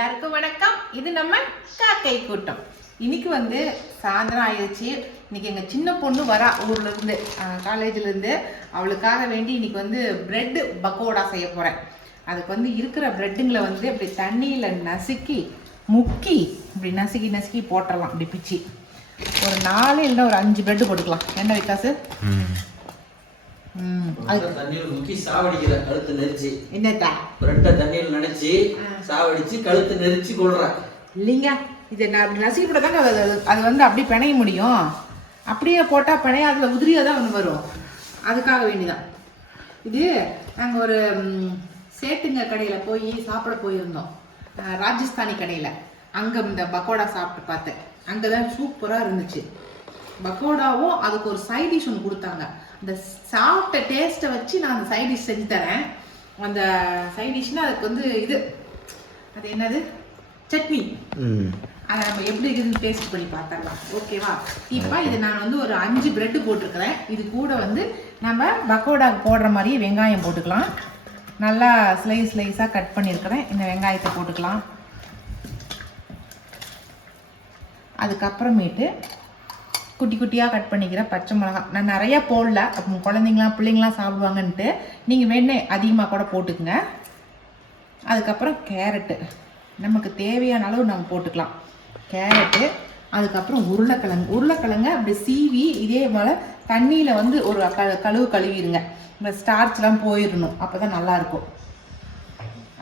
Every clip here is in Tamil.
எல்லாருக்கும் வணக்கம். இது நம்ம காக்கை கூட்டம். இன்னைக்கு வந்து சாயந்தரம் ஆயிடுச்சு. இன்னைக்கு எங்கள் சின்ன பொண்ணு வரா ஊர்ல இருந்து காலேஜ்ல இருந்து. அவளுக்காக வேண்டி இன்னைக்கு வந்து பிரெட் பக்கோடா செய்ய போறேன். அதுக்கு வந்து இருக்கிற பிரெட்டுங்களை வந்து அப்படி தண்ணியில் நசுக்கி முக்கி இப்படி நசுக்கி நசுக்கி போட்டுடலாம் இப்படி பிச்சு. ஒரு நாலு இல்லைன்னா ஒரு அஞ்சு பிரெட் போட்டுக்கலாம் என்ன விகாசு தண்ணியில முக்கி சாவடிக்கிற கழுத்து நெரிச்சு. என்னத்தா? பிரெட்டை தண்ணியில் நினைச்சு சாவடிச்சு கழுத்து நெரிச்சு கொள்ற இல்லைங்க. இது நான் அப்படி நசுக்கி போட்டால் தாங்க அது வந்து அப்படி பிணைய முடியும். அப்படியே போட்டால் பிணைய அதில் உதிரியாக தான் வந்து வரும். அதுக்காக வேண்டிதான். இது நாங்கள் ஒரு சேட்டுங்க கடையில் போய் சாப்பிட போயிருந்தோம். ராஜஸ்தானி கடையில். அங்கே இந்த பக்கோடா சாப்பிட்டு பார்த்தேன் அங்கே தான் சூப்பராக இருந்துச்சு. பக்கோடாவும் அதுக்கு ஒரு சைட் டிஷ் ஒன்று கொடுத்தாங்க. அந்த சாப்பிட்ட டேஸ்ட்டை வச்சு நான் அந்த சைட் டிஷ் செஞ்சு தரேன். அந்த சைட் டிஷ்னா அதுக்கு வந்து இது அது என்னது? சட்னி. அதை நம்ம எப்படி இருக்குதுன்னு டேஸ்ட் பண்ணி பார்த்துடலாம். ஓகேவா இப்போ இது நான் வந்து ஒரு அஞ்சு பிரெட் போட்டிருக்கிறேன். இது கூட வந்து நம்ம பக்கோடாக்கு போடுற மாதிரியே வெங்காயம் போட்டுக்கலாம். நல்லா ஸ்லைஸ் ஸ்லைஸாக கட் பண்ணியிருக்கிறேன். இந்த வெங்காயத்தை போட்டுக்கலாம். அதுக்கப்புறமேட்டு குட்டி குட்டியாக கட் பண்ணிக்கிற பச்சை மிளகா நான் நிறையா போடல. அப்போ குழந்தைங்களாம் பிள்ளைங்களாம் சாப்பிடுவாங்கன்ட்டு நீங்கள் வேணே அதிகமாக கூட போட்டுக்குங்க. அதுக்கப்புறம் கேரட்டு. நமக்கு தேவையான அளவு நம்ம போட்டுக்கலாம். கேரட்டு அதுக்கப்புறம் உருளைக்கிழங்கு. உருளைக்கிழங்க அப்படி சீவி இதே போல் தண்ணியில் வந்து ஒரு க கழுவு கழுவிடுங்க. இந்த ஸ்டார்ச்லாம் போயிடணும். அப்போ தான் நல்லாயிருக்கும்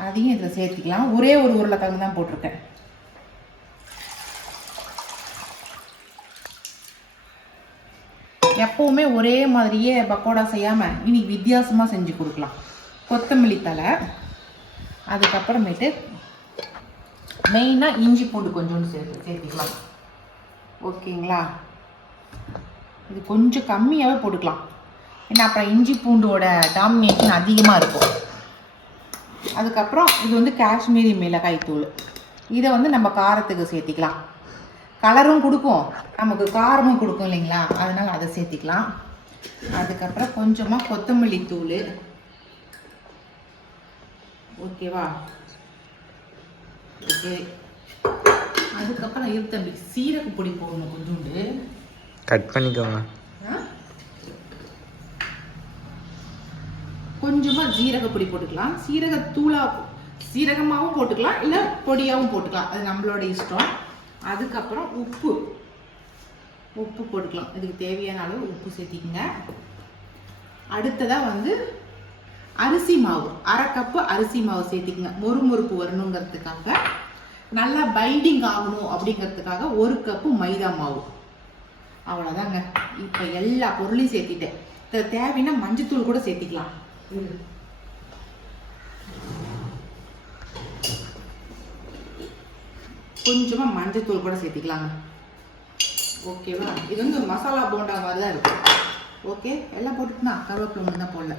அதையும் இதில் சேர்த்துக்கலாம். ஒரே ஒரு உருளைக்கிழங்கு தான் போட்டிருக்கேன். எப்போவுமே ஒரே மாதிரியே பக்கோடா செய்யாமல் இன்னைக்கு வித்தியாசமாக செஞ்சு கொடுக்கலாம். கொத்தமல்லி தழை அதுக்கப்புறமேட்டு மெயினாக இஞ்சி பூண்டு கொஞ்சோண்டு சேர்த்து சேர்த்திக்கலாம். ஓகேங்களா? இது கொஞ்சம் கம்மியாகவே போட்டுக்கலாம். ஏன்னா அப்புறம் இஞ்சி பூண்டோட டாமினேஷன் அதிகமாக இருக்கும். அதுக்கப்புறம் இது வந்து காஷ்மீரி மிளகாய் தூள் இதை வந்து நம்ம காரத்துக்கு சேர்த்திக்கலாம். கலரும் கொடுக்கும். நமக்கு காரமும் கொடுக்கும் இல்லைங்களா? அதனால் அதை சேர்த்திக்கலாம். அதுக்கப்புறம் கொஞ்சமாக கொத்தமல்லி தூள். ஓகேவா ஓகே அதுக்கப்புறம் இரு தம்பி சீரக பொடி போடணும் கொஞ்சோண்டு. கட் பண்ணிக்கோங்க. ஆ? கொஞ்சமா ஜீரக பொடி போட்டுக்கலாம். சீரக தூளா சீரகமாகவும் போட்டுக்கலாம் இல்லை பொடியாகவும் போட்டுக்கலாம். அது நம்மளோட இஷ்டம். அதுக்கப்புறம் உப்பு. உப்பு போட்டுக்கலாம். இதுக்கு தேவையான அளவு உப்பு சேர்த்திக்கங்க. அடுத்ததாக வந்து அரிசி மாவு. அரை கப்பு அரிசி மாவு சேர்த்திக்கங்க. மொறுமொறுப்பு வரணுங்கிறதுக்காக. நல்லா பைண்டிங் ஆகணும் அப்படிங்கிறதுக்காக ஒரு கப்பு மைதா மாவு. அவ்வளோதாங்க இப்போ எல்லா பொருளையும் சேர்த்திட்டேன். இதில் தேவைன்னா மஞ்சத்தூள் கூட சேர்த்திக்கலாம். கொஞ்சமாக மஞ்சத்தூள் கூட சேர்த்திக்கலாங்க. ஓகேவா இது வந்து மசாலா போண்டா மாதிரி தான் இருக்கும் ஓகே எல்லாம் போட்டுட்டுனா கருவேப்பிலை மட்டும் தான் போடல.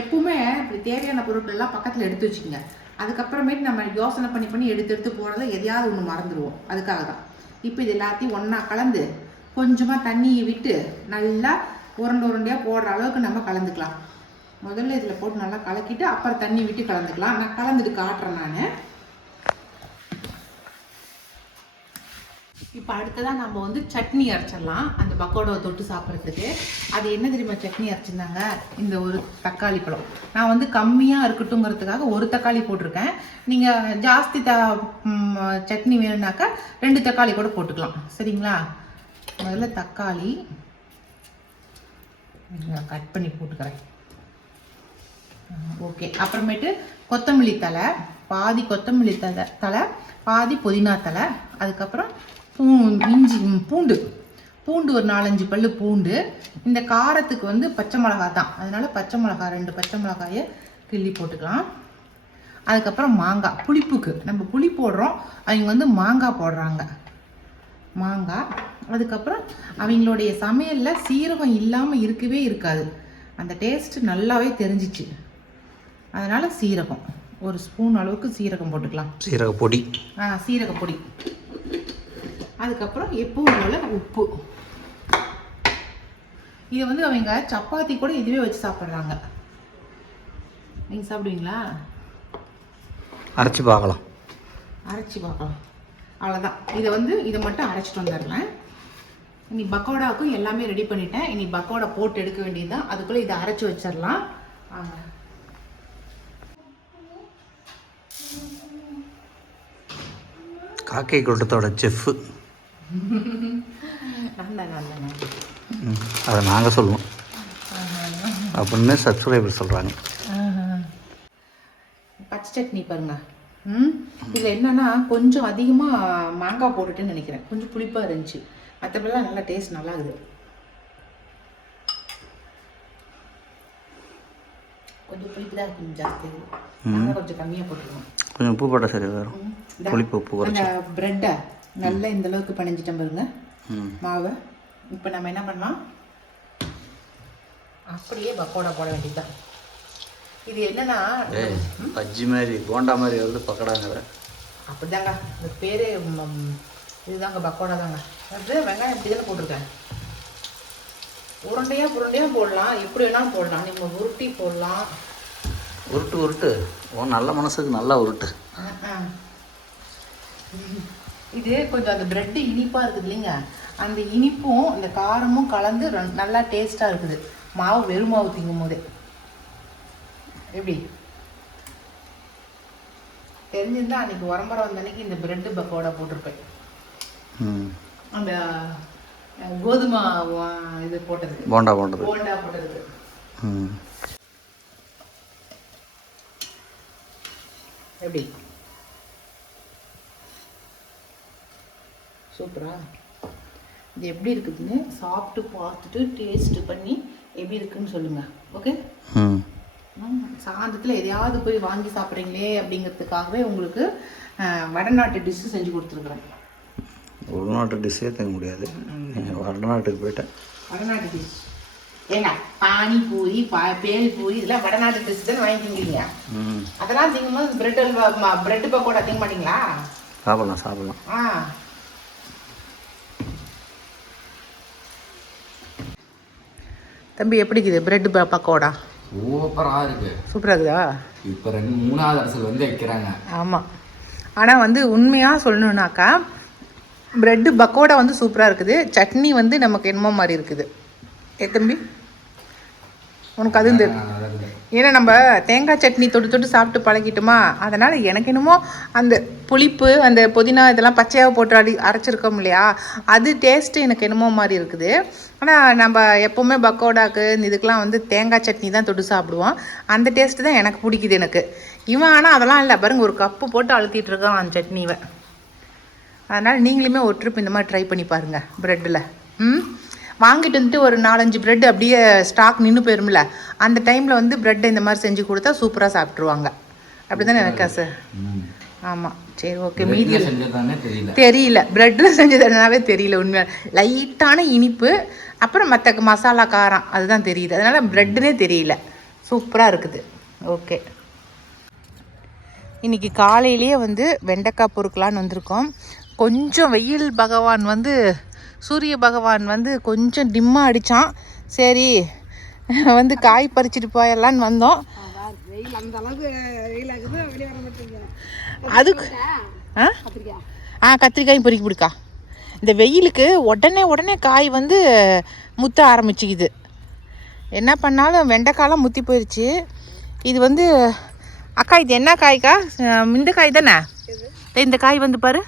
எப்பவுமே இப்படி தேவையான பொருட்கள் எல்லாம் பக்கத்தில் எடுத்து வச்சுக்கோங்க. அதுக்கப்புறமேட்டு நம்ம யோசனை பண்ணி பண்ணி எடுத்து எடுத்து போகிறத எதையாவது ஒன்று மறந்துடுவோம் அதுக்காக தான். இப்போ இது எல்லாத்தையும் ஒன்றா கலந்து கொஞ்சமாக தண்ணியை விட்டு நல்லா உருண்டை உருண்டையாக போடுற அளவுக்கு நம்ம கலந்துக்கலாம். முதல்ல இதில் போட்டு நல்லா கலக்கிட்டு அப்புறம் தண்ணி விட்டு கலந்துக்கலாம். நான் கலந்துட்டு காட்டுறேன் நான். இப்போ அடுத்ததாக நம்ம வந்து சட்னி அரைச்சிடலாம். அந்த பக்கோடாவை தொட்டு சாப்பிட்றதுக்கு. அது என்ன தெரியுமா சட்னி அரைச்சிருந்தாங்க? இந்த ஒரு தக்காளி பழம். நான் வந்து கம்மியாக இருக்கட்டுங்கிறதுக்காக ஒரு தக்காளி போட்டிருக்கேன். நீங்கள் ஜாஸ்தி த சட்னி வேணும்னாக்கா ரெண்டு தக்காளி கூட போட்டுக்கலாம். சரிங்களா? முதல்ல தக்காளி. கட் பண்ணி போட்டுக்கிறேன். ஓகே. அப்புறமேட்டு கொத்தமல்லி தழை. பாதி கொத்தமல்லி தழை தழை பாதி புதினா தழை. அதுக்கப்புறம் பூ இஞ்சி பூண்டு. பூண்டு ஒரு நாலஞ்சு பல்லு பூண்டு. இந்த காரத்துக்கு வந்து பச்சை மிளகா தான் அதனால பச்சை மிளகா ரெண்டு பச்சை மிளகாயை கிள்ளி போட்டுக்கலாம். அதுக்கப்புறம் மாங்காய் புளிப்புக்கு. நம்ம புளி போடுறோம். அவங்க வந்து மாங்காய் போடுறாங்க. மாங்காய். அதுக்கப்புறம் அவங்களுடைய சமையலில் சீரகம் இல்லாமல் இருக்கவே இருக்காது. அந்த டேஸ்ட் நல்லாவே தெரிஞ்சிச்சு. அதனால் சீரகம். ஒரு ஸ்பூன் அளவுக்கு சீரகம் போட்டுக்கலாம். சீரக பொடி ஆ சீரக பொடி அதுக்கப்புறம் எப்பவும் போல உப்பு. இதை வந்து அவங்க சப்பாத்தி கூட இதுவே வச்சு சாப்பிட்றாங்க. நீங்கள் சாப்பிடுவீங்களா? அரைச்சி பார்க்கலாம். அரைச்சி பார்க்கலாம். அவ்வளோதான் இதை வந்து இதை மட்டும் அரைச்சிட்டு வந்துடுறேன். இனி பக்கோடாவுக்கும் எல்லாமே ரெடி பண்ணிட்டேன். இனி பக்கோடா போட்டு எடுக்க வேண்டியதுதான். அதுக்குள்ளே இதை அரைச்சி வச்சிடலாம். வாங்க. காக்கை கூட்டத்தோட செஃப்பு அதை நாங்கள் சொல்லுவோம். அப்படின்னு சப்ஸ்கிரைபர் சொல்கிறாங்க பச்சை சட்னி பாருங்க. ம்? இதில் என்னன்னா கொஞ்சம் அதிகமாக மாங்காய் போட்டுட்டேன்னு நினைக்கிறேன். கொஞ்சம் புளிப்பாக இருந்துச்சு. மற்றபடிலாம் நல்லா டேஸ்ட் நல்லா இருக்குது. கொஞ்சம் புளிப்பு தான் கொஞ்சம் ஜாஸ்தி இருக்குது கொஞ்சம் கம்மியாக போட்டுருவோம் கொஞ்சம் உப்பு போட்டால் சரி வரும் புளிப்பு உப்பு ப்ரெட்டை நல்லா இந்த அளவுக்கு பணிஞ்சிட்டேன் பாருங்க. மாவை. இப்போ நம்ம என்ன பண்ணலாம்? அப்படியே பக்கோடா போட வேண்டியதுதான். இது என்னன்னா பஜ்ஜி மாதிரி போண்டா மாதிரி வருது பக்கடாங்கிற. அப்படிதாங்க. இந்த பேரே இதுதாங்க பக்கோடா தாங்க அது வெங்காயம் இப்படி தானே போட்டிருக்கேன். உருண்டையா புருண்டையா போடலாம். எப்படி வேணாலும் போடலாம். நீங்க உருட்டி போடலாம். உருட்டு உருட்டு. ஓ நல்ல மனசுக்கு நல்லா உருட்டு. இது கொஞ்சம் அந்த பிரெட் இனிப்பா இருக்குது இல்லைங்க. அந்த இனிப்பும் இந்த காரமும் கலந்து நல்லா டேஸ்டா இருக்குது. மாவு வெறும் மாவு திங்கும் போதே. எப்படி? தெரிஞ்சிருந்தா அன்னைக்கு உரம்பரை வந்த அன்னைக்கு இந்த பிரெட் பக்கோடா போட்டிருப்பேன். அந்த கோதுமை இது போட்டதுக்கு போண்டா போண்டது போண்டா போட்டதுக்கு ம். எப்படி? சூப்பரா இது எப்படி இருக்குதுன்னு சாப்பிட்டு பார்த்துட்டு டேஸ்ட் பண்ணி எப்படி இருக்குன்னு சொல்லுங்க. ஓகே சாயந்தரத்தில் எதையாவது போய் வாங்கி சாப்பிட்றீங்களே அப்படிங்கிறதுக்காகவே உங்களுக்கு வடநாட்டு டிஷ்ஷு செஞ்சு கொடுத்துருக்குறேன். உள்நாட்டு டிஷ்ஷே தங்க முடியாது. நீங்கள் வடநாட்டுக்கு போயிட்டேன். வடநாட்டு டிஷ் ஏங்க பானிபூரி பா பேல் பூரி இதெல்லாம் வடநாட்டு டிஷ் தானே வாங்கி திங்குறீங்க அதெல்லாம் திங்கும்போது பிரெட் அல்வா பிரெட் பக்கோடா திங்க மாட்டீங்களா சாப்பிட்லாம் சாப்பிட்லாம். ஆ. தம்பி எப்படி இருக்குது? பிரெட் பக்கோடா? சூப்பராக இருக்கு. சூப்பராக இருக்குதா? இப்போ ரெண்டு மூணாவது அரசல் வந்து வைக்கிறாங்க. ஆமாம் ஆனால் வந்து உண்மையாக சொல்லணுன்னாக்கா பிரெட்டு பக்கோடா வந்து சூப்பராக இருக்குது. சட்னி வந்து நமக்கு என்னமோ மாதிரி இருக்குது. ஏ தம்பி? உனக்கு அது இந்த ஏன்னா நம்ம தேங்காய் சட்னி தொட்டு தொட்டு சாப்பிட்டு பழகிட்டோமா? அதனால் எனக்கு என்னமோ அந்த புளிப்பு அந்த புதினா இதெல்லாம் பச்சையாக போட்டு அடி அரைச்சிருக்கோம் இல்லையா? அது டேஸ்ட்டு எனக்கு என்னமோ மாதிரி இருக்குது. ஆனால் நம்ம எப்போவுமே பக்கோடாக்கு இந்த இதுக்கெலாம் வந்து தேங்காய் சட்னி தான் தொட்டு சாப்பிடுவோம். அந்த டேஸ்ட்டு தான் எனக்கு பிடிக்குது எனக்கு. இவன் ஆனால் அதெல்லாம் இல்லை. பாருங்க ஒரு கப்பு போட்டு அழுத்திட்டு இருக்கான் அந்த சட்னிவை அதனால் நீங்களுமே ஒரு ட்ரிப் இந்த மாதிரி ட்ரை பண்ணி பாருங்கள் ப்ரெட்டில் ம்? வாங்கிட்டு வந்துட்டு ஒரு நாலஞ்சு ப்ரெட் அப்படியே ஸ்டாக் நின்று போயிரும்ல அந்த டைமில் வந்து ப்ரெட்டை இந்த மாதிரி செஞ்சு கொடுத்தா சூப்பராக சாப்பிட்ருவாங்க அப்படி தானே எனக்கா சார் ஆமாம் சரி ஓகே மீதி தெரியல. ப்ரெட்டில் செஞ்சதுனாவே தெரியல உண்மையாக லைட்டான இனிப்பு அப்புறம் மற்ற மசாலா காரம் அதுதான் தெரியுது. அதனால் ப்ரெட்டுனே தெரியல. சூப்பராக இருக்குது. ஓகே இன்னைக்கு காலையிலேயே வந்து வெண்டைக்காய் பொறுக்கலான்னு வந்திருக்கோம். கொஞ்சம் வெயில் பகவான் வந்து சூரிய பகவான் வந்து கொஞ்சம் டிம்மாக அடித்தான் சரி வந்து காய் பறிச்சிட்டு போயிடலான்னு வந்தோம். அதுக்கு ஆ? ஆ கத்திரிக்காயும் பொறுக்கி பிடிக்கா இந்த வெயிலுக்கு உடனே உடனே காய் வந்து முத்த ஆரம்பிச்சுக்குது. என்ன பண்ணாலும் வெண்டைக்காயெலாம் முத்தி போயிடுச்சு இது வந்து அக்கா இது என்ன காய்க்கா? இந்த காய் தானே? இந்த காய் வந்து பாரு.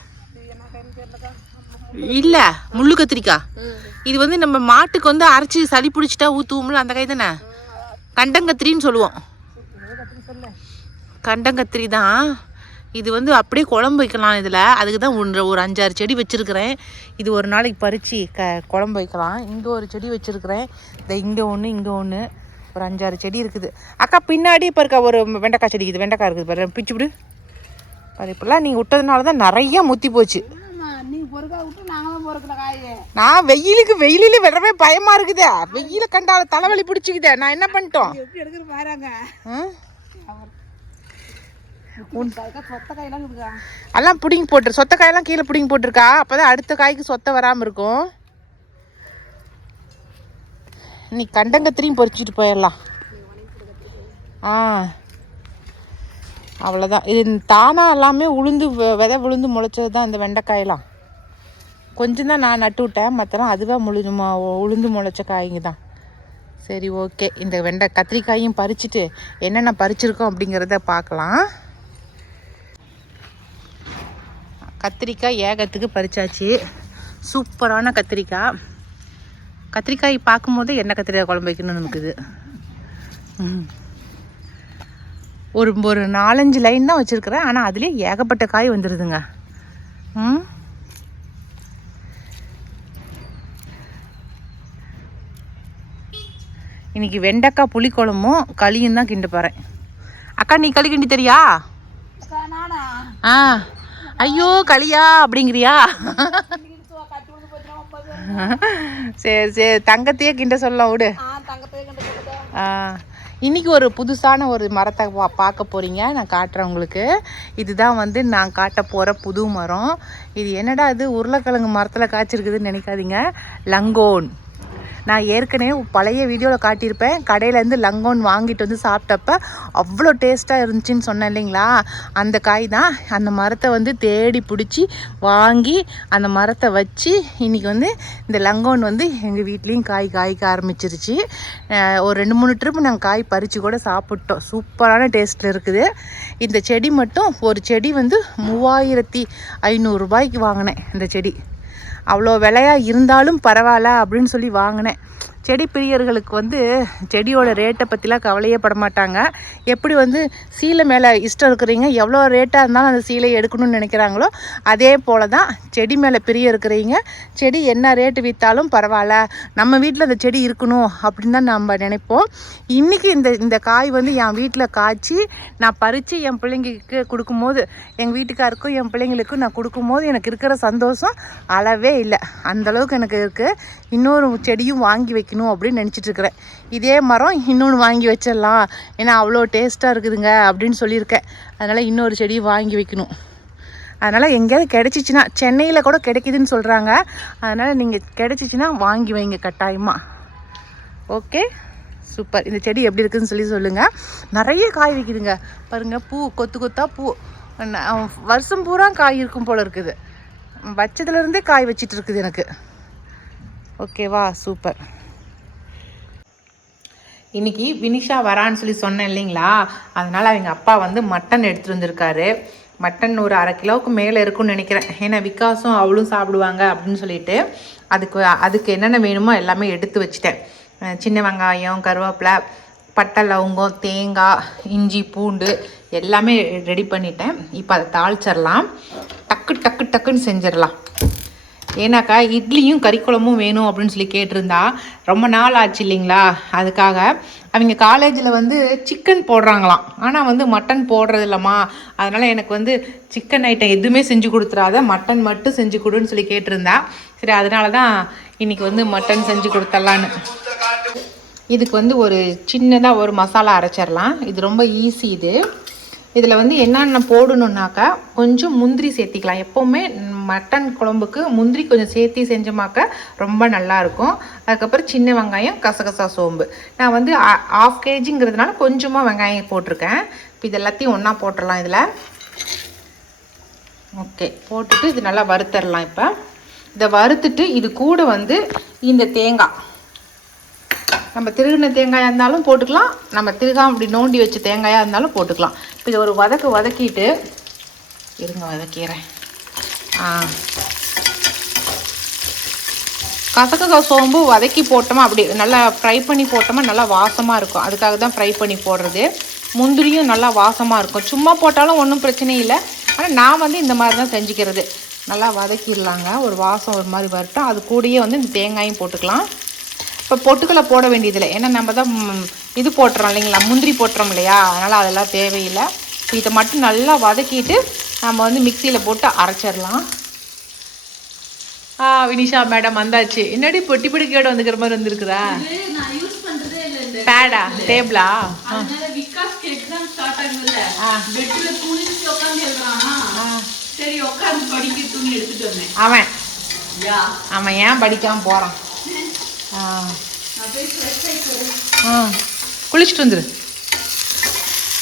இல்லை முள்ளு கத்திரிக்காய் இது வந்து நம்ம மாட்டுக்கு வந்து அரைச்சி சளி பிடிச்சிட்டா ஊற்றுவோம்ல அந்த காய் தானே? கண்டங்கத்திரின்னு சொல்லுவோம். கண்டங்கத்திரி தான் இது வந்து அப்படியே குழம்பு வைக்கலாம் இதில். அதுக்கு தான் ஒன்று ஒரு அஞ்சாறு செடி வச்சுருக்கிறேன். இது ஒரு நாளைக்கு பறித்து க குழம்பு வைக்கலாம். இங்கே ஒரு செடி வச்சுருக்கிறேன். இந்த இங்கே ஒன்று இங்கே ஒன்று ஒரு அஞ்சாறு செடி இருக்குது. அக்கா பின்னாடி இப்போ இருக்க ஒரு வெண்டைக்காய் செடி இருக்குது வெண்டைக்காய் இருக்குது பாரு. பிச்சு விடு அது நீங்கள் விட்டதுனால தான் நிறையா முத்தி போச்சு. நான் வெயிலுக்கு வெயிலில விடவே பயமா இருக்குதே. வெயில கண்டால தலைவலி பிடிச்சிக்குதே. நான் என்ன பண்ணிட்டோம்? எல்லாம் பிடிங்கி போட்டு சொத்த காயெல்லாம் கீழே பிடிங்கி போட்டிருக்கா. அப்பதான் அடுத்த காய்க்கு சொத்த வராம இருக்கும். நீ கண்டங்கத்திரியும் பொறிச்சிட்டு போயிடலாம் ஆ. அவ்வளோதான் இது தானாக எல்லாமே உளுந்து விதை விழுந்து முளைச்சது தான் இந்த வெண்டைக்காயெல்லாம். கொஞ்சம் தான் நான் நட்டு விட்டேன் மற்றலாம் அதுவாக முழு உளுந்து முளைச்ச காய்ங்க தான். சரி ஓகே. இந்த வெண்டை கத்திரிக்காயும் பறிச்சுட்டு என்னென்ன பறிச்சிருக்கோம் அப்படிங்கிறத பார்க்கலாம். கத்திரிக்காய் ஏகத்துக்கு பறிச்சாச்சு. சூப்பரான கத்திரிக்காய். கத்திரிக்காய் பார்க்கும்போது என்ன கத்திரிக்காய் குழம்பு வைக்கணும்னு இருக்குது ம். ஒரு ஒரு நாலஞ்சு லைன் தான் வச்சுருக்கிறேன். ஆனால் அதுலேயே ஏகப்பட்ட காய் வந்துடுதுங்க ம். இன்னைக்கு வெண்டைக்காய் புளிக்குழம்பும் களியும் தான் கிண்ட போகிறேன் அக்கா நீ களி கிண்டி தெரியா? ஆ. ஐயோ களியா அப்படிங்கிறியா? சரி சரி. தங்கத்தையே கிண்ட சொல்லலாம் விடு. ஆ இன்னைக்கு ஒரு புதுசான ஒரு மரத்தை பா பார்க்க போகிறீங்க நான் காட்டுறேன் உங்களுக்கு. இதுதான் வந்து நான் காட்ட போகிற புது மரம். இது என்னடா இது? உருளைக்கிழங்கு மரத்தில் காய்ச்சிருக்குதுன்னு நினைக்காதீங்க. லங்கோன். நான் ஏற்கனவே பழைய வீடியோவில் காட்டியிருப்பேன். கடையிலேருந்து லங்கோன் வாங்கிட்டு வந்து சாப்பிட்டப்ப அவ்வளோ டேஸ்ட்டாக இருந்துச்சுன்னு சொன்னேன் இல்லைங்களா? அந்த காய் தான் அந்த மரத்தை வந்து தேடி பிடிச்சி வாங்கி அந்த மரத்தை வச்சு இன்றைக்கி வந்து இந்த லங்கோன் வந்து எங்கள் வீட்லேயும் காய் காய்க்க ஆரம்பிச்சிருச்சு. ஒரு ரெண்டு மூணு ட்ரிப் நாங்கள் காய் பறித்து கூட சாப்பிட்டோம். சூப்பரான டேஸ்ட்டில் இருக்குது. இந்த செடி மட்டும் ஒரு செடி வந்து மூவாயிரத்தி ஐநூறுரூபாய்க்கு வாங்கினேன். இந்த செடி. அவ்வளோ விலையாக இருந்தாலும் பரவாயில்ல அப்படின்னு சொல்லி வாங்கினேன். செடி பிரியர்களுக்கு வந்து செடியோட ரேட்டை பற்றிலாம் கவலையே பட மாட்டாங்க எப்படி வந்து சீலை மேலே இஷ்டம் இருக்கிறீங்க எவ்வளோ ரேட்டாக இருந்தாலும் அந்த சீலையை எடுக்கணும்னு நினைக்கிறாங்களோ அதே போல் தான் செடி மேலே பிரிய இருக்கிறீங்க. செடி என்ன ரேட்டு விற்றாலும் பரவாயில்ல. நம்ம வீட்டில் அந்த செடி இருக்கணும் அப்படின்னு தான் நம்ம நினைப்போம். இன்றைக்கி இந்த இந்த காய் வந்து என் வீட்டில் காய்ச்சி நான் பறித்து என் பிள்ளைங்களுக்கு கொடுக்கும்போது எங்கள் வீட்டுக்காருக்கும் என் பிள்ளைங்களுக்கும் நான் கொடுக்கும்போது எனக்கு இருக்கிற சந்தோஷம் அளவே இல்லை. அந்தளவுக்கு எனக்கு இருக்குது இன்னொரு செடியும் வாங்கி வைக்கணும். அப்படின்னு நினச்சிட்ருக்கிறேன் இதே மரம் இன்னொன்று வாங்கி வச்சிடலாம். ஏன்னா அவ்வளோ டேஸ்ட்டாக இருக்குதுங்க அப்படின்னு சொல்லியிருக்கேன். அதனால் இன்னொரு செடி வாங்கி வைக்கணும். அதனால் எங்கேயாவது கிடச்சிச்சின்னா சென்னையில் கூட கிடைக்குதுன்னு சொல்கிறாங்க அதனால் நீங்கள் கிடச்சிச்சின்னா வாங்கி வைங்க கட்டாயமாக ஓகே? சூப்பர். இந்த செடி எப்படி இருக்குதுன்னு சொல்லி சொல்லுங்கள் நிறைய காய் வைக்குதுங்க. பாருங்கள் பூ கொத்து கொத்தாக பூ. ந- வருஷம் பூரா காய் இருக்கும் போல் இருக்குது. வச்சதுலேருந்தே காய் வச்சிட்டு இருக்குது எனக்கு. ஓகேவா? சூப்பர். இன்னைக்கு வினிஷா வரான்னு சொல்லி சொன்னேன் இல்லைங்களா? அதனால் அவங்க அப்பா வந்து மட்டன் எடுத்துகிட்டு வந்திருக்காரு. மட்டன் ஒரு அரை கிலோவுக்கு மேலே இருக்கும்னு நினைக்கிறேன். ஏன்னா விகாசும் அவளும் சாப்பிடுவாங்க அப்படின்னு சொல்லிட்டு அதுக்கு அதுக்கு என்னென்ன வேணுமோ எல்லாமே எடுத்து வச்சிட்டேன். சின்ன வெங்காயம் கருவேப்பிலை பட்டை லவங்கம் தேங்காய் இஞ்சி பூண்டு எல்லாமே ரெடி பண்ணிட்டேன். இப்போ அதை தாளிச்சிடலாம். டக்கு டக்கு டக்குன்னு செஞ்சிடலாம். ஏன்னாக்கா இட்லியும் கறிக்குழம்பும் வேணும் அப்படின்னு சொல்லி கேட்டிருந்தா ரொம்ப நாள் ஆச்சு இல்லைங்களா? அதுக்காக அவங்க காலேஜில் வந்து சிக்கன் போடுறாங்களாம். ஆனால் வந்து மட்டன் போடுறது இல்லைம்மா அதனால் எனக்கு வந்து சிக்கன் ஐட்டம் எதுவுமே செஞ்சு கொடுத்துறாத மட்டன் மட்டும் செஞ்சு கொடுன்னு சொல்லி கேட்டிருந்தா சரி அதனால தான் இன்னைக்கு வந்து மட்டன் செஞ்சு கொடுத்துடலான்னு. இதுக்கு வந்து ஒரு சின்னதாக ஒரு மசாலா அரைச்சிடலாம். இது ரொம்ப ஈஸி இது. இதில் வந்து என்னென்ன போடணுன்னாக்கா கொஞ்சம் முந்திரி சேர்த்திக்கலாம். எப்போவுமே மட்டன் குழம்புக்கு முந்திரி கொஞ்சம் சேர்த்தி செஞ்சோமாக்க ரொம்ப நல்லாயிருக்கும். அதுக்கப்புறம் சின்ன வெங்காயம் கசகசா சோம்பு. நான் வந்து ஆஃப் கேஜிங்கிறதுனால கொஞ்சமாக வெங்காயம் போட்டிருக்கேன். இப்போ இது எல்லாத்தையும் ஒன்றா போட்டுடலாம் இதில். ஓகே போட்டுட்டு இது நல்லா வறுத்தரலாம் இப்போ. இதை வறுத்துட்டு இது கூட வந்து இந்த தேங்காய். நம்ம திருகின தேங்காயாக இருந்தாலும் போட்டுக்கலாம். நம்ம திருகாம இப்படி நோண்டி வச்ச தேங்காயாக இருந்தாலும் போட்டுக்கலாம். இப்போ இதை ஒரு வதக்கு வதக்கிட்டு இருங்க வதக்கிறேன். கசகசா சோம்பு வதக்கி போட்டோமா அப்படி நல்லா ஃப்ரை பண்ணி போட்டோமா நல்லா வாசமாக இருக்கும். அதுக்காக தான் ஃப்ரை பண்ணி போடுறது. முந்திரியும் நல்லா வாசமாக இருக்கும். சும்மா போட்டாலும் ஒன்றும் பிரச்சனை இல்லை. ஆனால் நான் வந்து இந்த மாதிரி தான் செஞ்சுக்கிறது. நல்லா வதக்கிடலாங்க. ஒரு வாசம் ஒரு மாதிரி வரட்டும். அது கூடயே வந்து இந்த தேங்காயும் போட்டுக்கலாம். இப்போ பொட்டுக்களை போட வேண்டியதில்லை. ஏன்னா நம்ம தான் இது போட்டுறோம் இல்லைங்களா? முந்திரி போட்டுறோம் இல்லையா? அதனால் அதெல்லாம் தேவையில்லை. இப்போ இதை மட்டும் நல்லா வதக்கிட்டு நம்ம வந்து மிக்சியில் போட்டு அரைச்சிடலாம். ஆ வினிஷா மேடம் வந்தாச்சு. என்னடி பொட்டி பிடிக்கையோட வந்துக்கிற மாதிரி இந்த பேடா டேபிளா அவன். அவன் ஏன் படிக்காம. ஆ. குளிச்சுட்டு வந்துரு.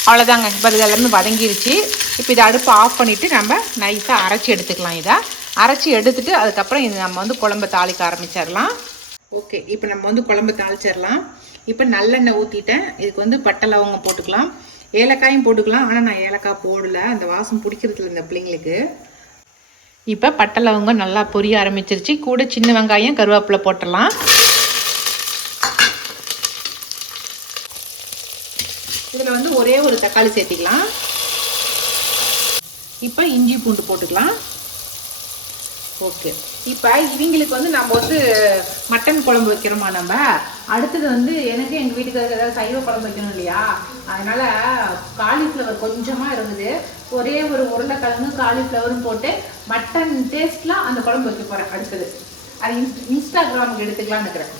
அவ்வளோதாங்க இப்போ எல்லாமே வதங்கிருச்சு. இப்போ இதை அடுப்பை ஆஃப் பண்ணிவிட்டு நம்ம நைஸாக அரைச்சி எடுத்துக்கலாம் இதை. அரைச்சி எடுத்துட்டு அதுக்கப்புறம் இது நம்ம வந்து குழம்பு தாளிக்க ஆரம்பிச்சிடலாம். ஓகே இப்போ நம்ம வந்து குழம்பு தாளிச்சிடலாம். இப்போ நல்லெண்ணெய் ஊற்றிட்டேன் இதுக்கு வந்து பட்டை லவங்கம் போட்டுக்கலாம். ஏலக்காயும் போட்டுக்கலாம். ஆனால் நான் ஏலக்காய் போடல. அந்த வாசம் பிடிக்கிறதுல இந்த பிள்ளைங்களுக்கு. இப்போ பட்டை லவங்கம் நல்லா பொரிய ஆரம்பிச்சிருச்சு. கூட சின்ன வெங்காயம் கருவேப்பிலை போட்டுடலாம். இதில் வந்து ஒரே ஒரு தக்காளி சேர்த்திக்கலாம். இப்போ இஞ்சி பூண்டு போட்டுக்கலாம். ஓகே இப்போ இவங்களுக்கு வந்து நம்ம வந்து மட்டன் குழம்பு வைக்கிறோமா நம்ம? அடுத்தது வந்து எனக்கு எங்கள் வீட்டுக்கு ஏதாவது சைவ குழம்பு வைக்கணும் இல்லையா? அதனால காலிஃப்ளவர் கொஞ்சமாக இருந்தது. ஒரே ஒரு உருளைக்கிழங்கு காலிஃப்ளவரும் போட்டு மட்டன் டேஸ்ட்லாம் அந்த குழம்பு வைக்க போகிறேன் அடுத்தது. அது இன்ஸ் இன்ஸ்டாகிராமுக்கு எடுத்துக்கலாம்னு இருக்கிறேன்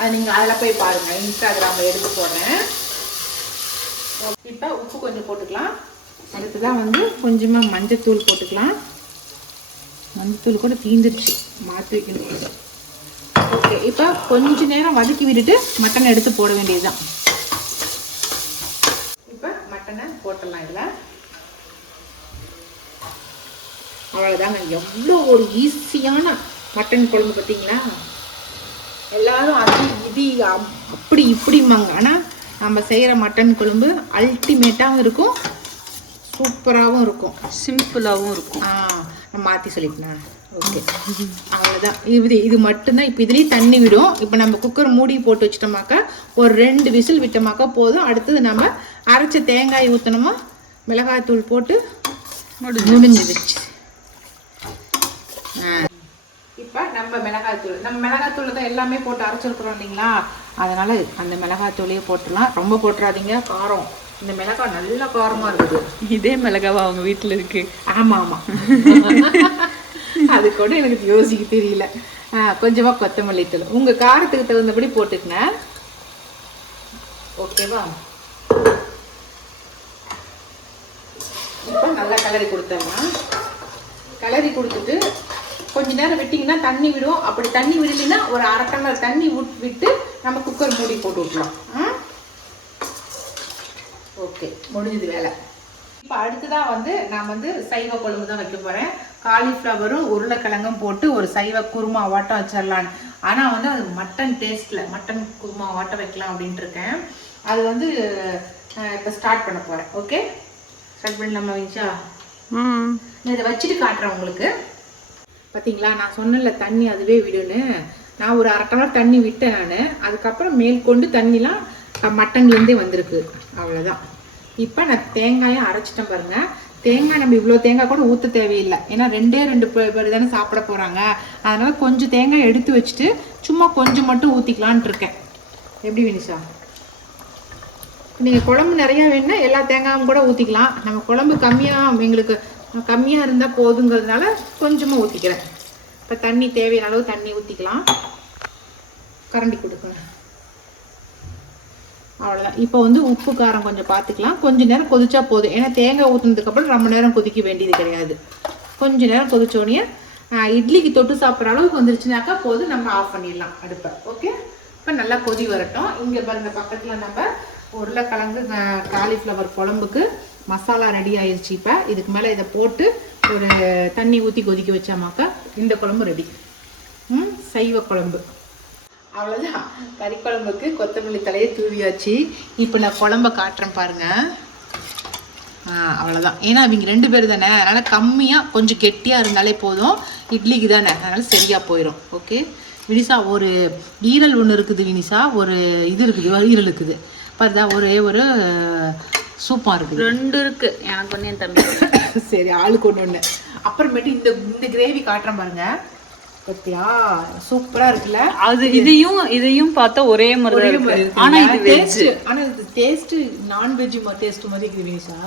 அது நீங்கள் அதில் போய் பாருங்கள் இன்ஸ்டாகிராமில் எடுத்து போடுறேன். இப்போ உப்பு கொஞ்சம் போட்டுக்கலாம். அடுத்ததாக வந்து கொஞ்சமாக மஞ்சத்தூள் போட்டுக்கலாம். மஞ்சத்தூள் கூட தீந்துருச்சு. மாற்றி வைக்கணும். ஓகே இப்போ கொஞ்ச நேரம் வதக்கி விட்டுட்டு மட்டனை எடுத்து போட வேண்டியதுதான். இப்போ மட்டனை போட்டலாம் இதில். அவ்வளோதாங்க எவ்வளோ ஒரு ஈஸியான மட்டன் குழம்பு பார்த்தீங்களா எல்லாரும் அது இது அப்- அப்படி இப்படிம்பாங்க. ஆனால் நம்ம செய்கிற மட்டன் குழம்பு அல்டிமேட்டாகவும் இருக்கும். சூப்பராகவும் இருக்கும். சிம்பிளாகவும் இருக்கும். ஆ நான் மாற்றி சொல்லிட்டேன்? ஓகே அவ்வளோதான் இது இது மட்டும்தான். இப்போ இதுலேயும் தண்ணி விடும். இப்போ நம்ம குக்கர் மூடி போட்டு வச்சிட்டோமாக்கா ஒரு ரெண்டு விசில் விட்டோமாக்கா போதும். அடுத்தது நம்ம அரைச்ச தேங்காய் ஊற்றணுமா மிளகாய்த்தூள் போட்டு முடிஞ்சிடுச்சு இப்போ நம்ம மிளகாய்த்தூள் நம்ம மிளகாய்த்தூள் தான் எல்லாமே போட்டு அரைச்சிருக்கிறோம் இல்லைங்களா? அதனால அந்த மிளகாய்த்தூளையே போட்டுடலாம். ரொம்ப போட்டுறாதீங்க. காரம். இந்த மிளகாய் நல்ல காரமாக இருக்குது. இதே மிளகாவா அவங்க வீட்டில் இருக்கு. ஆமா ஆமா. அது கூட எனக்கு யோசிக்க தெரியல. கொஞ்சமா கொத்தமல்லி தூள். உங்க காரத்துக்கு தகுந்தபடி போட்டுக்கங்க. ஓகேவா? இப்போ நல்லா கலரி கொடுத்தோம்னா கலரி கொடுத்துட்டு கொஞ்ச நேரம் விட்டிங்கன்னா தண்ணி விடும். அப்படி தண்ணி விடலைன்னா ஒரு அரை டம்ளர் தண்ணி விட்- விட்டு நம்ம குக்கர் மூடி போட்டு விட்லாம் ஆ? ஓகே. முடிஞ்சது வேலை. இப்போ அடுத்ததாக வந்து நான் வந்து சைவ குழம்பு தான் வைக்க போகிறேன் காலிஃப்ளவரும் உருளைக்கிழங்கும் போட்டு ஒரு சைவ குருமா வாட்டம் வச்சிடலான்னு ஆனால் வந்து அது மட்டன் டேஸ்ட்டில் மட்டன் குருமா வாட்டம் வைக்கலாம் அப்படின்ட்டு இருக்கேன். அது வந்து இப்போ ஸ்டார்ட் பண்ண போகிறேன் ஓகே? ஸ்டார்ட் பண்ணலாமா விஞ்சா ம். நான் இதை வச்சுட்டு காட்டுறேன் உங்களுக்கு. பார்த்தீங்களா நான் சொன்னல தண்ணி அதுவே விடுன்னு. நான் ஒரு அரை டம்ளர் தண்ணி விட்டேன் நான். அதுக்கப்புறம் மேற்கொண்டு தண்ணிலாம் அஹ், மட்டன்லேருந்தே வந்திருக்கு. அவ்வளோதான் இப்போ நான் தேங்காயை அரைச்சிட்டேன் பாருங்கள் தேங்காய் நம்ம இவ்வளோ தேங்காய் கூட ஊற்ற தேவையில்லை. ஏன்னா ரெண்டே ரெண்டு பே- பேர் தானே சாப்பிட போகிறாங்க அதனால் கொஞ்சம் தேங்காய் எடுத்து வச்சுட்டு சும்மா கொஞ்சம் மட்டும் ஊற்றிக்கலான்ட்டு இருக்கேன். எப்படி வினிஷா? நீங்கள் குழம்பு நிறையா வேணும்னா எல்லா தேங்காயும் கூட ஊற்றிக்கலாம் நம்ம குழம்பு கம்மியாக எங்களுக்கு கம்மியாக இருந்தால் போதுங்கிறதுனால கொஞ்சமாக ஊற்றிக்கிறேன் இப்போ தண்ணி தேவையான அளவு தண்ணி ஊற்றிக்கலாம் கரண்டி கொடுக்கணும். அவ்வளோதான் இப்போ வந்து உப்பு காரம் கொஞ்சம் பார்த்துக்கலாம் கொஞ்ச நேரம் கொதிச்சா போதும். ஏன்னா தேங்காய் ஊற்றுனதுக்கப்புறம் ரொம்ப நேரம் கொதிக்க வேண்டியது கிடையாது. கொஞ்ச நேரம் கொதிச்சோடனே இட்லிக்கு தொட்டு சாப்பிட்ற அளவுக்கு வந்துருச்சுனாக்கா போதும். நம்ம ஆஃப் பண்ணிடலாம் அடுப்பை. ஓகே இப்போ நல்லா கொதி வரட்டும். இங்கே பாருங்க பக்கத்தில் நம்ம உருளைக்கிழங்கு காலிஃப்ளவர் குழம்புக்கு மசாலா ரெடி ஆயிடுச்சு இப்போ. இதுக்கு மேலே இதை போட்டு ஒரு தண்ணி ஊற்றி கொதிக்க வச்சாமாக்கா இந்த குழம்பு ரெடி ம் சைவ குழம்பு. அவ்வளோதான் கறி குழம்புக்கு கொத்தமல்லி தலையை தூவியாச்சு இப்போ நான் குழம்ப காட்டுறேன் பாருங்க. ஆ அவ்வளோதான் ஏன்னா இவங்க ரெண்டு பேர் தானே. அதனால் கம்மியாக கொஞ்சம் கெட்டியாக இருந்தாலே போதும். இட்லிக்கு தானே. அதனால் சரியாக போயிடும் ஓகே? வினிசா ஒரு ஈரல் ஒன்று இருக்குது வினிசா. ஒரு இது இருக்குது. ஈரல் இருக்குது. பாருதா ஒரே ஒரு சூப்பாக இருக்குது. ரெண்டு இருக்கு. எனக்கு வந்து என் தம்பி. சரி ஆளுக்கு ஒன்று ஒன்று அப்புறமேட்டு இந்த இந்த கிரேவி காட்டுறேன் பாருங்க. பத்தியா? சூப்பராக இருக்குல்ல? அது இதையும் இதையும் பார்த்தா ஒரே மாதிரி இருக்கு. ஆனா இது டேஸ்ட் ஆனா இது டேஸ்ட் நான்வெஜ் டேஸ்ட் மாதிரி இருக்குது வினிஷா.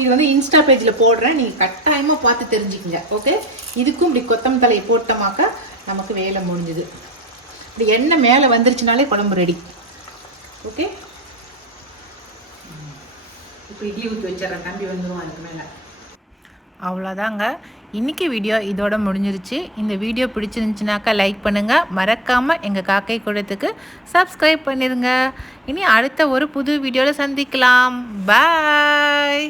இது வந்து இன்ஸ்டா பேஜில் போடுறேன். நீங்கள் கட்டாயமாக பார்த்து தெரிஞ்சுக்கங்க ஓகே இதுக்கும் இப்படி கொத்தமல்லி தலையை போட்டோமாக்கா நமக்கு வேலை முடிஞ்சுது. இப்படி எண்ணெய் மேலே வந்துருச்சுனாலே குழம்பு ரெடி ஓகே இப்போ இட்லி ஊற்றி வச்சிடறேன். தம்பி வந்துடும் அதுக்கு மேலே. அவ்வளோதாங்க இன்றைக்கி வீடியோ இதோட முடிஞ்சிருச்சு. இந்த வீடியோ பிடிச்சிருந்துச்சுனாக்கா லைக் பண்ணுங்கள் மறக்காமல் எங்கள் காக்கை கூடத்துக்கு சப்ஸ்கிரைப் பண்ணிடுங்க இனி அடுத்த ஒரு புது வீடியோவில் சந்திக்கலாம். பாய்